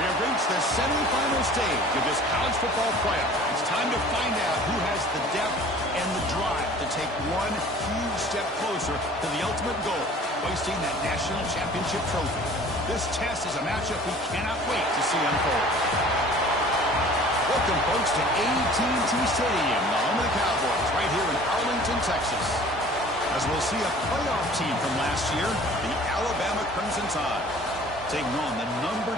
We have reached the semifinal stage of this college football playoff. It's time to find out who has the depth and the drive to take one huge step closer to the ultimate goal, hoisting that national championship trophy. This test is a matchup we cannot wait to see unfold. Welcome, folks, to AT&T Stadium, the home of the Cowboys, right here in Arlington, Texas. As we'll see a playoff team from last year, the Alabama Crimson Tide, taking on the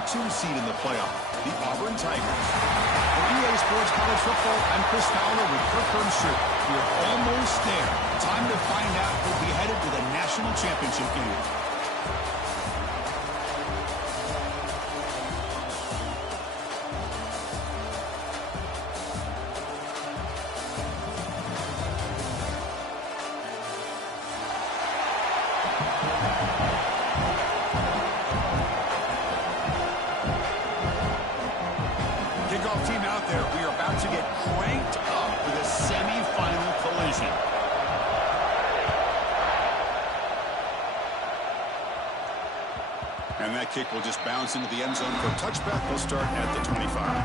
#2 seed in the playoff, the Auburn Tigers. For EA Sports College Football, I'm Chris Fowler with Kirk Herbstreit. We're almost there. Time to find out who'll be headed to the national championship game. Kickoff team out there. We are about to get cranked up for the semifinal collision. And that kick will just bounce into the end zone for a touchback. We'll start at the 25.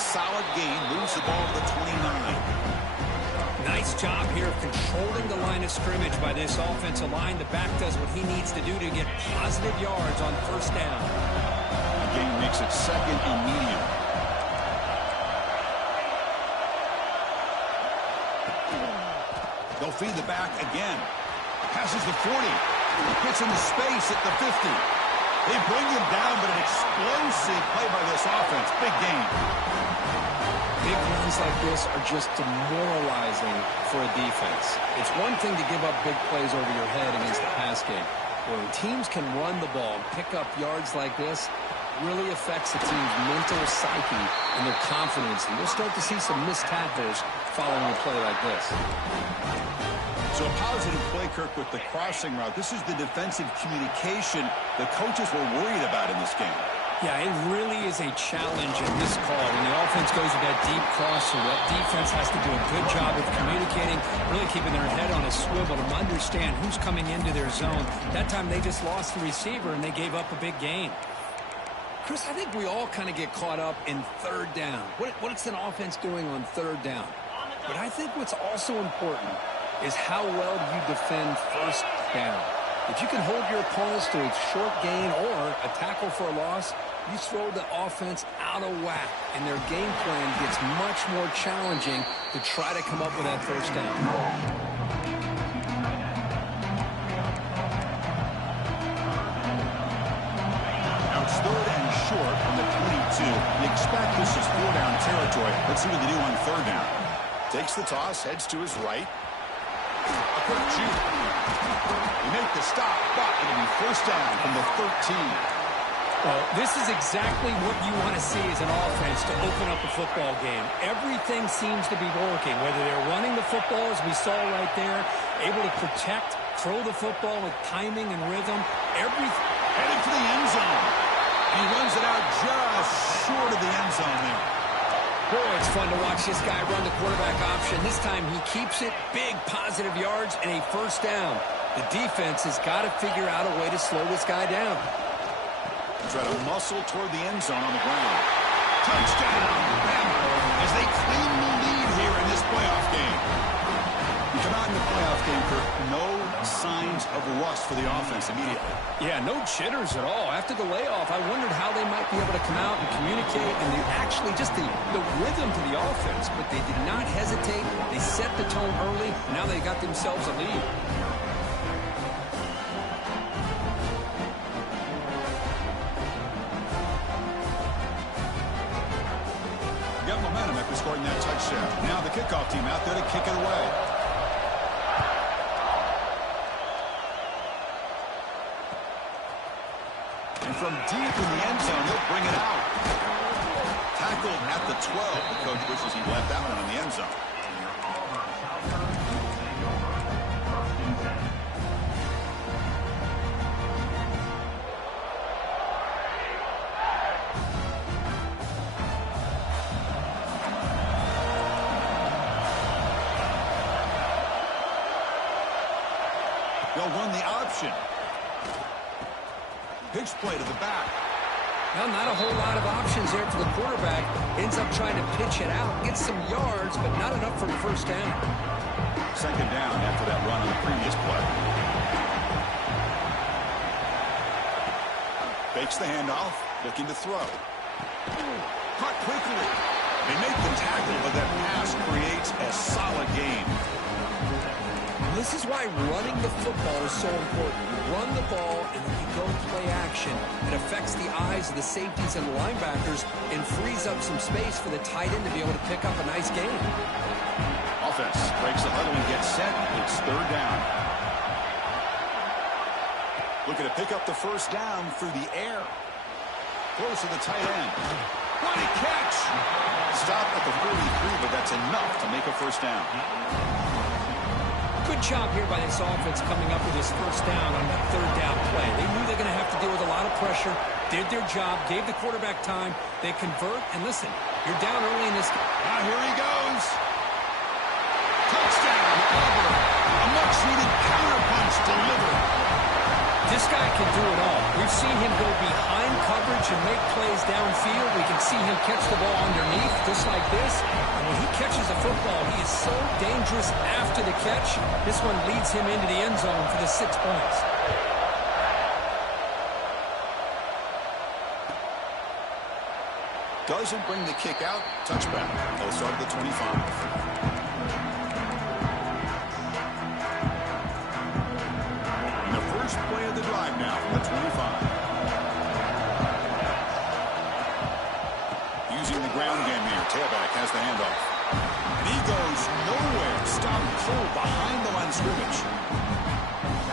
Solid gain, moves the ball to the 29. Nice job here of controlling the line of scrimmage by this offensive line. The back does what he needs to do to get positive yards on first down. The game makes it second and medium. They'll feed the back again. Passes the 40. Gets into space at the 50. They bring him down, but an explosive play by this offense. Big game. Big runs like this are just demoralizing for a defense. It's one thing to give up big plays over your head against the pass game. When teams can run the ball and pick up yards like this, it really affects the team's mental psyche and their confidence. And you'll start to see some missed tackles following a play like this. So a positive play, Kirk, with the crossing route. This is the defensive communication the coaches were worried about in this game. Yeah, it really is a challenge in this call. When the offense goes with that deep crosser, that defense has to do a good job of communicating, really keeping their head on a swivel to understand who's coming into their zone. That time they just lost the receiver and they gave up a big gain. Chris, I think we all kind of get caught up in third down. What's an offense doing on third down? But I think what's also important is how well do you defend first down. If you can hold your opponents to a short gain or a tackle for a loss, you throw the offense out of whack, and their game plan gets much more challenging to try to come up with that first down. Now it's third and short from the 22. You expect this is four-down territory. Let's see what they do on third down. Takes the toss, heads to his right. A quick shoot. They make the stop, but it'll be first down from the 13. Well, this is exactly what you want to see as an offense to open up a football game. Everything seems to be working, whether they're running the football, as we saw right there, able to protect, throw the football with timing and rhythm. Everything. Headed for the end zone. He runs it out just short of the end zone there. Boy, it's fun to watch this guy run the quarterback option. This time he keeps it, big positive yards, and a first down. The defense has got to figure out a way to slow this guy down. Try to muscle toward the end zone on the ground. Touchdown, Bama, as they claim the lead here in this playoff game. You come out in the playoff game, Kirk, no signs of rust for the offense immediately. Yeah, no jitters at all. After the layoff, I wondered how they might be able to come out and communicate, and they actually just the rhythm to the offense, but they did not hesitate. They set the tone early. Now they got themselves a lead. Got momentum after scoring that touchdown. Now the kickoff team out there to kick it away. And from deep in the end zone, they'll bring it out. Tackled at the 12. The coach wishes he left that one in the end zone. They'll run the option. Pitch play to the back. Well, not a whole lot of options there for the quarterback. Ends up trying to pitch it out, get some yards, but not enough for a first down. Second down after that run on the previous play. Fakes the handoff, looking to throw. Caught quickly. They make the tackle, but that pass creates a solid gain. This is why running the football is so important. You run the ball, and then you go play action. It affects the eyes of the safeties and the linebackers and frees up some space for the tight end to be able to pick up a nice gain. Offense breaks the huddle and gets set. It's third down. Looking to pick up the first down through the air. Close to the tight end. What a catch! Stop at the 43, but that's enough to make a first down. Good job here by this offense coming up with this first down on that third down play. They knew they're going to have to deal with a lot of pressure, did their job, gave the quarterback time. They convert, and listen, you're down early in this game. Now here he goes. Touchdown, Auburn. A much-needed counterpunch delivered. This guy can do it all. We've seen him go behind coverage and make plays downfield. We can see him catch the ball underneath, just like this. And when he catches a football, he is so dangerous after the catch. This one leads him into the end zone for the 6 points. Doesn't bring the kick out. Touchback. They'll start at the 25. Play of the drive now from the 25. Using the ground game here. Tailback has the handoff. And he goes nowhere. Stopped cold behind the line of scrimmage.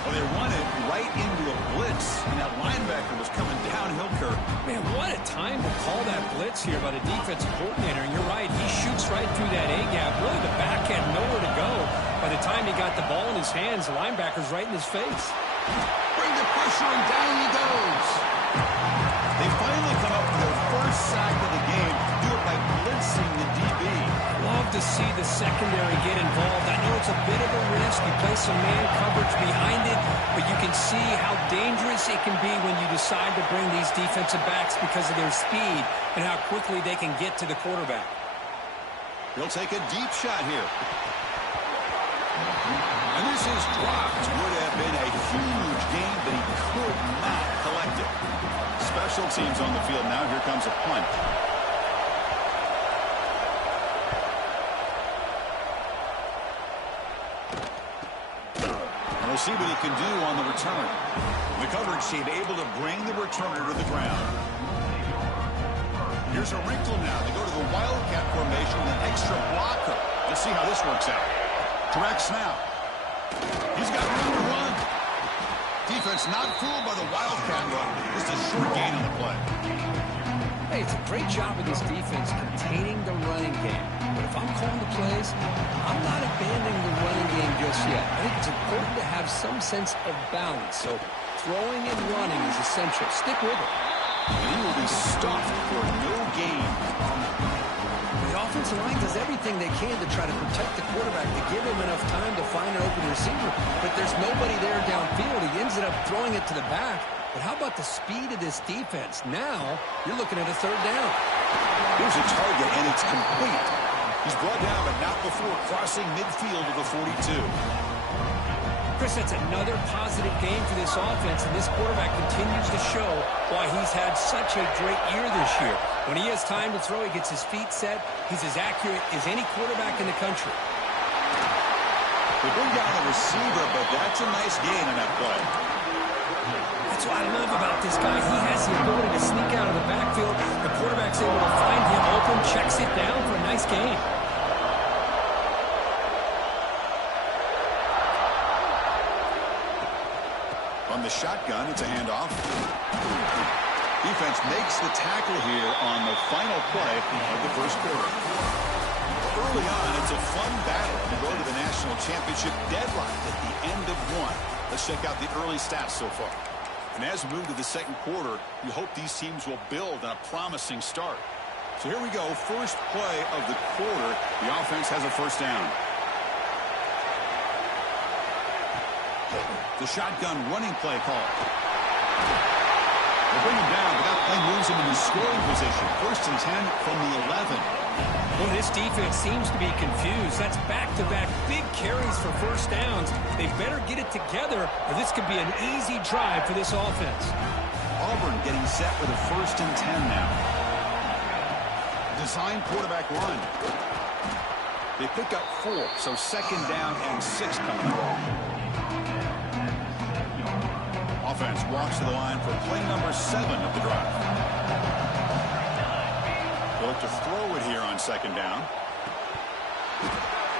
Well, they run it right into a blitz. And that linebacker was coming downhill, Kirk. Man, what a time to call that blitz here by the defensive coordinator. And you're right. He shoots right through that A-gap. Really, the back had nowhere to go. By the time he got the ball in his hands, the linebacker's right in his face. Bring the pressure, and down he goes. They finally come up with their first sack of the game. Do it by blitzing the DB. Love to see the secondary get involved. I know it's a bit of a risk. You play some man coverage behind it, but you can see how dangerous it can be when you decide to bring these defensive backs because of their speed and how quickly they can get to the quarterback. He'll take a deep shot here. And this is dropped. Would have been a huge gain, but he could not collect it. Special teams on the field now. Here comes a punt. And we'll see what he can do on the return. The coverage team able to bring the returner to the ground. Here's a wrinkle now. They go to the Wildcat formation with an extra blocker. Let's see how this works out. Direct snap. He's got room to run. Defense not fooled by the Wildcat run. Just a short gain on the play. Hey, it's a great job of this defense containing the running game. But if I'm calling the plays, I'm not abandoning the running game just yet. I think it's important to have some sense of balance. So throwing and running is essential. Stick with it. And he will be stuffed for no gain. The offensive line does everything they can to try to protect the quarterback, to give him enough time to find an open receiver. But there's nobody there downfield. He ends up throwing it to the back. But how about the speed of this defense? Now, you're looking at a third down. Here's a target, and it's complete. He's brought down, but not before crossing midfield of the 42. Chris, that's another positive game for this offense, and this quarterback continues to show why he's had such a great year this year. When he has time to throw, he gets his feet set. He's as accurate as any quarterback in the country. They bring down the receiver, but that's a nice gain on that play. That's what I love about this guy. He has the ability to sneak out of the backfield. The quarterback's able to find him open, checks it down for a nice gain. On the shotgun, it's a handoff. Defense makes the tackle here on the final play of the first quarter. Early on, it's a fun battle to go to the national championship deadline at the end of one. Let's check out the early stats so far. And as we move to the second quarter, you hope these teams will build on a promising start. So here we go. First play of the quarter. The offense has a first down. The shotgun running play call. They bring him down, but that play moves him into scoring position. 1st and 10 from the 11. Well, this defense seems to be confused. That's back-to-back big carries for first downs. They better get it together, or this could be an easy drive for this offense. Auburn getting set with a 1st and 10 now. Design quarterback run. They pick up 4, so 2nd down and 6 coming up. Offense walks to the line for play number 7 of the drive. They'll look to throw it here on 2nd down.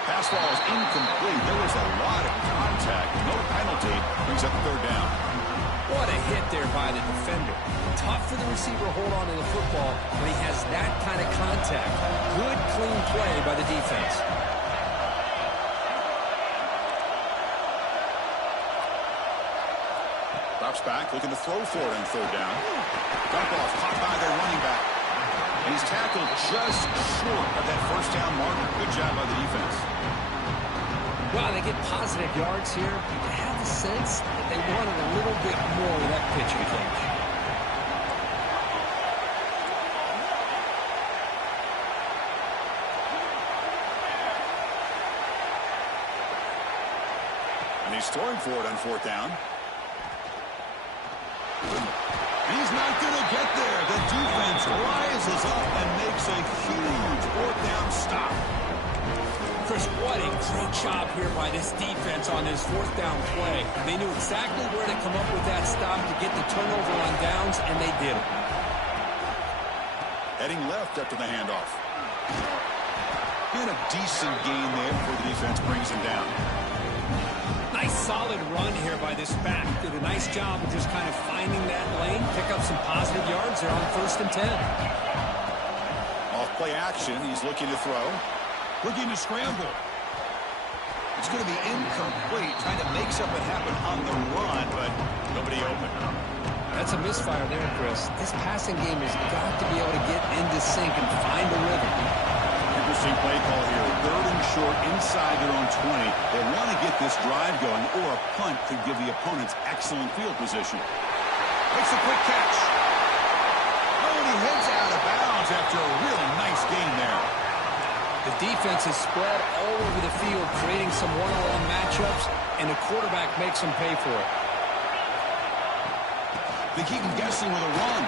Pass ball is incomplete. There was a lot of contact. No penalty. Brings up 3rd down. What a hit there by the defender. Tough for the receiver to hold on to the football when he has that kind of contact. Good, clean play by the defense. Drops back, looking to throw for it on 3rd down. Dump off, caught by their running back. And he's tackled just short of that 1st down marker. Good job by the defense. Well, they get positive yards here. I have the sense that they wanted a little bit more with that pitching coach. And he's throwing for it on 4th down. He's not going to get there. The defense rises up and makes a huge 4th down stop. Chris, what a great job here by this defense on this 4th down play. They knew exactly where to come up with that stop to get the turnover on downs, and they did it. Heading left after the handoff. And a decent gain there before the defense brings him down. Nice solid run here by this back. Did a nice job of just kind of finding that lane, pick up some positive yards there on 1st and 10. Off play action, he's looking to throw. Looking to scramble. It's going to be incomplete, trying to make something happen on the run, but nobody open. That's a misfire there, Chris. This passing game has got to be able to get into sync and find a rhythm. Interesting play call here. 3rd and short inside their own 20. They want to get this drive going, or a punt could give the opponents excellent field position. Makes a quick catch. Oh, and he heads out of bounds after a really nice gain there. The defense is spread all over the field, creating some one-on-one matchups, and the quarterback makes them pay for it. They keep him guessing with a run.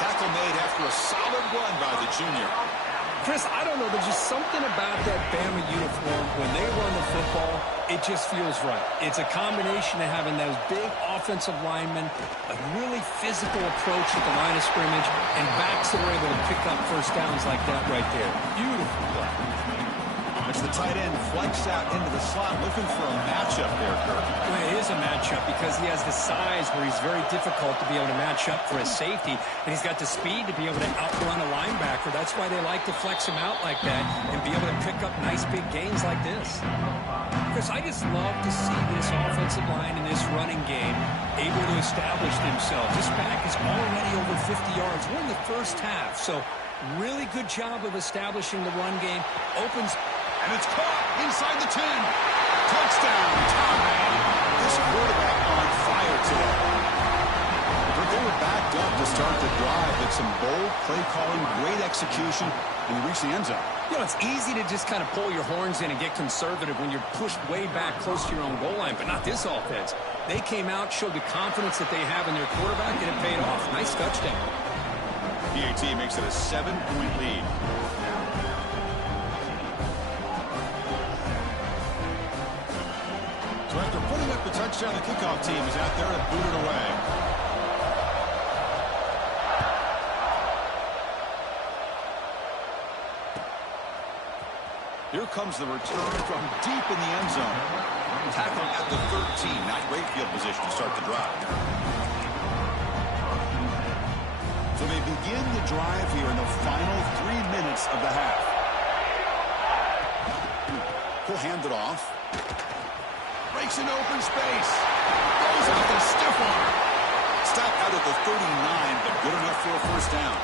Tackle made after a solid run by the junior. Chris, I don't know. There's just something about that Bama uniform. When they run the football, it just feels right. It's a combination of having those big offensive linemen, a really physical approach at the line of scrimmage, and backs that are able to pick up first downs like that right there. Beautiful play. As the tight end flex out into the slot, looking for a matchup there, Kirk. Well, it is a matchup because he has the size where he's very difficult to be able to match up for his safety, and he's got the speed to be able to outrun a linebacker. That's why they like to flex him out like that and be able to pick up nice big gains like this. Chris, I just love to see this offensive line in this running game able to establish themselves. This back is already over 50 yards. We're in the 1st half, so really good job of establishing the run game. Opens... And it's caught inside the 10. Touchdown, tie. This quarterback on fire today. But they were backed up to start the drive. It's some bold play calling, great execution, and they reach the end zone. You know, it's easy to just kind of pull your horns in and get conservative when you're pushed way back close to your own goal line, but not this offense. They came out, showed the confidence that they have in their quarterback, and it paid off. Nice touchdown. PAT makes it a 7-point lead. So after putting up the touchdown, the kickoff team is out there to boot it away. Here comes the return from deep in the end zone. Tackled at the 13. Not great field position to start the drive. So they begin the drive here in the final 3 minutes of the half. He'll hand it off. Breaks an open space. Goes out the stiff arm. Stop out at the 39, but good enough for a 1st down.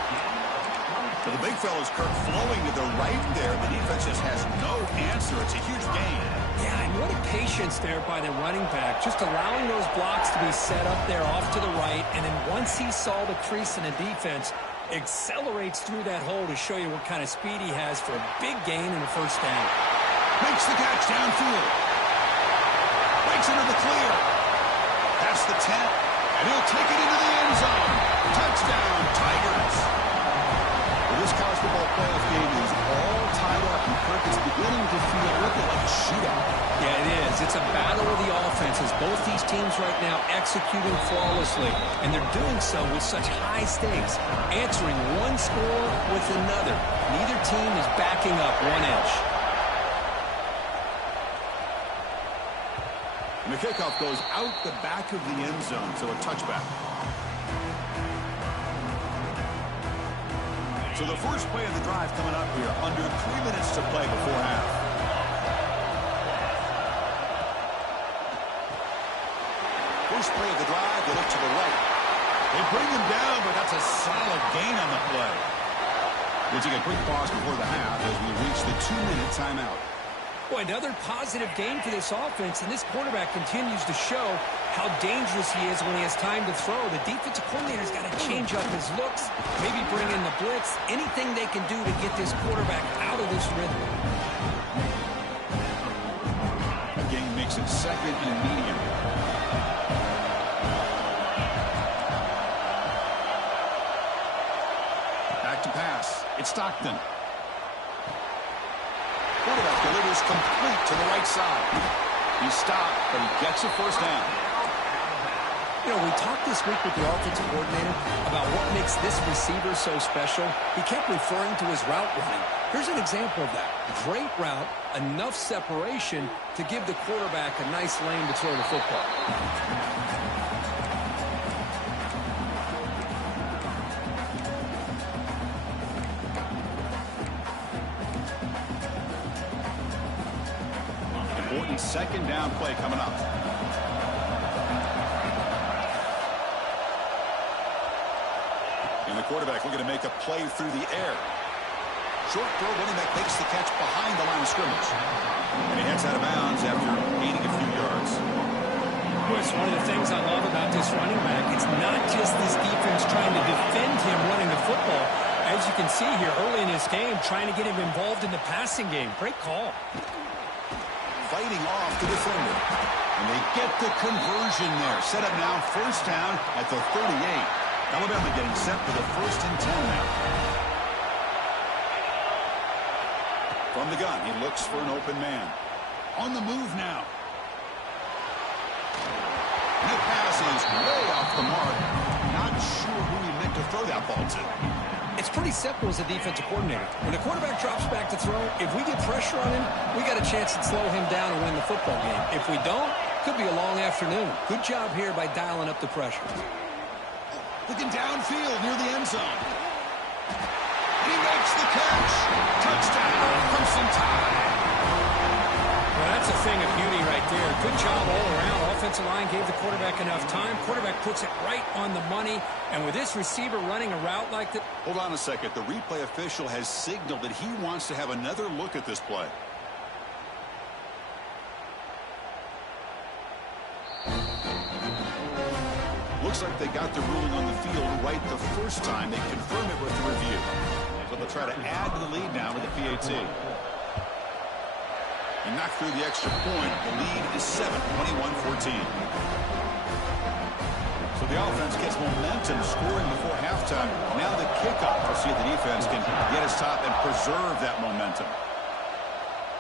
So the big fella's Kirk flowing to the right there. The defense just has no answer. It's a huge gain. Yeah, I what a patience there by the running back, just allowing those blocks to be set up there off to the right, and then once he saw the crease in the defense, accelerates through that hole to show you what kind of speed he has for a big gain and a first down. Makes the catch downfield. Breaks into the clear. Past the 10, and he'll take it into the end zone. Touchdown, Tigers. Well, this college football playoff game is all tied up, and Kirk is beginning to feel a little bit like a shootout. Yeah, it is. It's a battle of the offenses. Both these teams right now executing flawlessly, and they're doing so with such high stakes, answering one score with another. Neither team is backing up 1 inch. And the kickoff goes out the back of the end zone, so a touchback. So the first play of the drive coming up here, under 3 minutes to play before half. First play of the drive, they look to the right. They bring him down, but that's a solid gain on the play. We'll take a quick pause before the half as we reach the 2-minute timeout. Boy, another positive game for this offense, and this quarterback continues to show how dangerous he is when he has time to throw. The defensive coordinator's got to change up his looks, maybe bring in the blitz, anything they can do to get this quarterback out of this rhythm. The game makes it 2nd and medium. Back to pass. It's Stockton. Quarterback delivers complete to the right side. He's stopped, but he gets a first down. You know, we talked this week with the offensive coordinator about what makes this receiver so special. He kept referring to his route running. Here's an example of that. Great route, enough separation to give the quarterback a nice lane to throw the football. Important 2nd down play coming up. And the quarterback looking to make a play through the air. Short throw, running back makes the catch behind the line of scrimmage. And he heads out of bounds after gaining a few yards. It's one of the things I love about this running back. It's not just this defense trying to defend him running the football. As you can see here early in this game, trying to get him involved in the passing game. Great call. Fighting off the defender. And they get the conversion there. Set up now, first down at the 38. Alabama getting set for the 1st and 10 now. From the gun, he looks for an open man. On the move now. And the pass is way off the mark. Not sure who he meant to throw that ball to. It's pretty simple as a defensive coordinator. When the quarterback drops back to throw, if we get pressure on him, we got a chance to slow him down and win the football game. If we don't, could be a long afternoon. Good job here by dialing up the pressure. Looking downfield near the end zone. He makes the catch. Touchdown, Crimson Tide. Well, that's a thing of beauty right there. Good job all around. Offensive line gave the quarterback enough time. Quarterback puts it right on the money. And with this receiver running a route like that... Hold on a second. The replay official has signaled that he wants to have another look at this play. Looks like they got the ruling on the field right the first time. They confirm it with the review. So they'll try to add to the lead now with the PAT. And knock through the extra point. The lead is 7, 21-14. So the offense gets momentum scoring before halftime. Now the kickoff. We'll see if the defense can get his top and preserve that momentum.